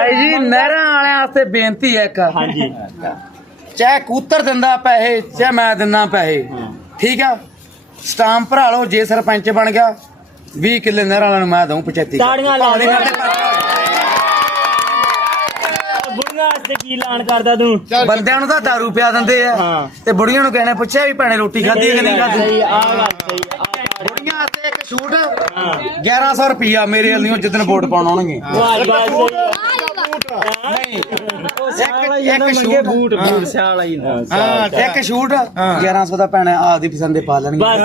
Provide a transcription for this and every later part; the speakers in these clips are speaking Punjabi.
ਭਾਈ ਜੀ ਨਹਿਰਾਂ ਵਾਲਿਆਂ ਵਾਸਤੇ ਬੇਨਤੀ ਹੈ ਇੱਕ। ਹਾਂਜੀ। ਚਾਹੇ ਕੂਤਰ ਦਿੰਦਾ ਪੈਸੇ ਚਾਹੇ ਮੈਂ ਦਿੰਦਾ ਪੈਸੇ। ਠੀਕ ਆ? ਸਟਾਂਪ ਭਰਾ ਲਓ ਜੇ ਸਰਪੰਚ ਬਣ ਗਿਆ 20 ਕਿੱਲੇ ਨਹਿਰਾਂ ਵਾਲਿਆਂ ਨੂੰ ਮੈਂ ਦਊਂ 75 ਤਾੜੀਆਂ ਲਾ ਭਾਵੇਂ। ਮੇਰੇ ਤੇ ਬੁੜੀਆਂ ਵਾਸਤੇ ਕੀ ਐਲਾਨ ਕਰਦਾ ਤੂੰ? ਬੰਦਿਆਂ ਨੂੰ ਤਾਂ ਦਾਰੂ ਪਿਆ ਦਿੰਦੇ ਆ। ਹਾਂ। ਤੇ ਬੁੜੀਆਂ ਨੂੰ ਕਹਿਣੇ ਪੁੱਛਿਆ ਵੀ ਭੈਣੇ ਰੋਟੀ ਖਾਧੀ ਹੈ ਕਿ ਨਹੀਂ ਖਾਧੀ? ਸਹੀ ਆ ਗੱਲ ਸਹੀ ਬੁੜੀਆਂ ਵਾਸਤੇ ਇੱਕ ਛੂਟ। 1100 ਰੁਪਿਆ ਮੇਰੇ ਵੱਲੋਂ ਜਿੱਦਣ ਵੋਟ ਪਾਉਣ ਆਉਣਗੇ। ਵਾਹ ਵਾਹ ਸਹੀ ਨਹੀਂ। ਇੱਕ ਇੱਕ ਛੂਟ ਬੂਟ ਬੂਟ ਸਿਆਲ ਆਈ ਨਾ ਹਾਂ ਇੱਕ ਛੂਟ 1100 ਦਾ ਭੈਣੇ ਆਪਦੀ ਪਸੰਦ ਦੇ ਪਾ ਲੈਣਗੇ। ਬਸ।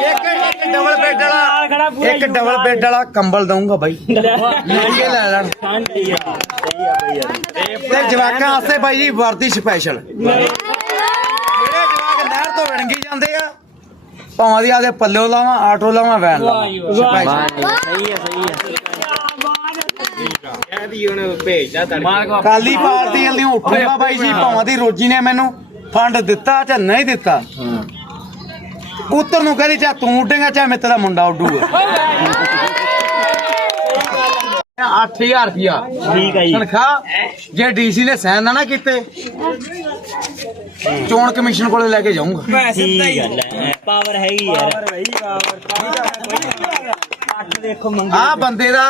ਇੱਕ ਇੱਕ ਡਬਲ ਬੈੱਡ ਵਾਲਾ ਪੂਰਾ ਇੱਕ ਡਬਲ ਬੈੱਡ ਵਾਲਾ ਕੰਬਲ ਦਊਂਗਾ ਬਾਈ। ਮਹਿੰਗੇ ਲੈ ਲੈਣ। ਤੇ ਜਵਾਕਾਂ ਵਾਸਤੇ ਬਾਈ ਜੀ ਵਰਦੀ ਸਪੈਸ਼ਲ ਜਿਹੜੇ ਜਵਾਕ ਨਹਿਰ ਤੋਂ ਵਿਣਗੀ ਜਾਂਦੇ ਆ ਭਾਵਾਂ ਦੀ ਆਦੇ ਪੱਲਿਓ ਲਾਵਾਂ ਆਟੋ ਲਾਵਾਂ ਵੈਨ ਲਾਵਾਂ। ਸਪੈਸ਼ਲ ਸਹੀ ਹੈ ਸਹੀ ਹੈ। ਕਹਿੰਦੀ ਉਹਨੇ ਭੇਜਦਾ ਤੜਕੇ। ਕਾਲੀ ਪਾਰਟੀ ਵਾਲੀ ਉੱਠੂਗਾ ਬਾਈ ਜੀ ਭਾਵਾਂ ਦੀ ਰੋਜੀ ਨੇ ਮੈਨੂੰ ਫੰਡ ਦਿੱਤਾ ਜਾਂ ਨਹੀਂ ਦਿੱਤਾ। ਪੁੱਤਰ ਨੂੰ ਕਹਿੰਦੀ ਚਾ ਤੂੰ ਉੱਡੇਗਾ ਚਾ ਮੇਰੇ ਦਾ ਮੁੰਡਾ ਉੱਡੂਗਾ। 8000 ਰੁਪਿਆ ਠੀਕ ਜੀ। ਤਨਖਾਹ। ਜੇ ਡੀਸੀ ਨੇ ਸਾਈਨ ਨਾ ਨਾ ਕੀਤੇ ਚੋਣ ਕਮਿਸ਼ਨ ਕੋਲੇ ਲੈ ਕੇ ਜਾਊਂਗਾ। ਠੀਕ ਗੱਲ ਹੈ ਪਾਵਰ ਹੈਗੀ ਯਾਰ। ਪਾਵਰ ਬਈ ਪਾਵਰ ਅੱਠ ਦੇਖੋ ਮੰਗੇ ਆ ਬੰਦੇ ਦਾ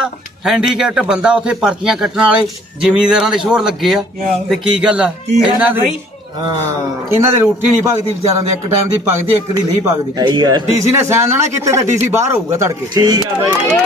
ਹੈਂਡੀਕੈਪਟ ਬੰਦਾ ਉੱਥੇ ਪਰਚੀਆਂ ਕੱਟਣ ਵਾਲੇ ਜ਼ਿਮੀਂਦਾਰਾਂ ਦੇ ਸ਼ੋਰ ਲੱਗੇ ਆ। ਤੇ ਕੀ ਗੱਲ ਆ? ਇਹਨਾਂ ਦੀ ਇਹਨਾਂ ਦੀ ਰੋਟੀ ਨਹੀਂ ਭਗਦੀ ਵਿਚਾਰਾਂ ਦੇ ਇੱਕ ਟਾਈਮ ਦੀ ਭਗਦੀ ਇੱਕ ਦੀ ਨਹੀਂ ਭਗਦੀ। ਡੀਸੀ ਨੇ ਸਾਈਨ ਨਾ ਨਾ ਕੀਤੇ ਤਾਂ ਡੀਸੀ ਬਾਹਰ ਹੋਊਗਾ ਤੜਕੇ। ਠੀਕ ਆ ਬਈ।